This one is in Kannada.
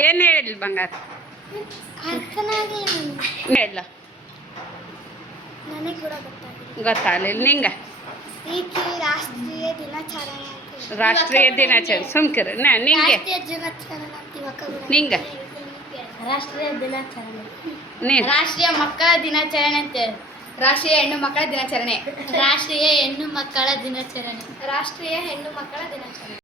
ಏನು ಹೇಳಿದ್ಲು ಬಂಗಾರ? ಹೇಳಿಲ್ಲ, ನನಗೆ ಕೂಡ ಗೊತ್ತಾಗಲಿಲ್ಲ. ನಿಂಗೆ ಈಗ ರಾಷ್ಟ್ರೀಯ ದಿನಾಚರಣೆ ರಾಷ್ಟ್ರೀಯ ದಿನಾಚರಣೆ ಸುಮ್ಕಿರ ನಿಂಗೆ ನಿಂಗೆ ರಾಷ್ಟ್ರೀಯ ದಿನಾಚರಣೆ ರಾಷ್ಟ್ರೀಯ ಮಕ್ಕಳ ದಿನಾಚರಣೆ ಅಂತ ರಾಷ್ಟ್ರೀಯ ಹೆಣ್ಣು ಮಕ್ಕಳ ದಿನಾಚರಣೆ ರಾಷ್ಟ್ರೀಯ ಹೆಣ್ಣು ಮಕ್ಕಳ ದಿನಾಚರಣೆ ರಾಷ್ಟ್ರೀಯ ಹೆಣ್ಣು ಮಕ್ಕಳ ದಿನಾಚರಣೆ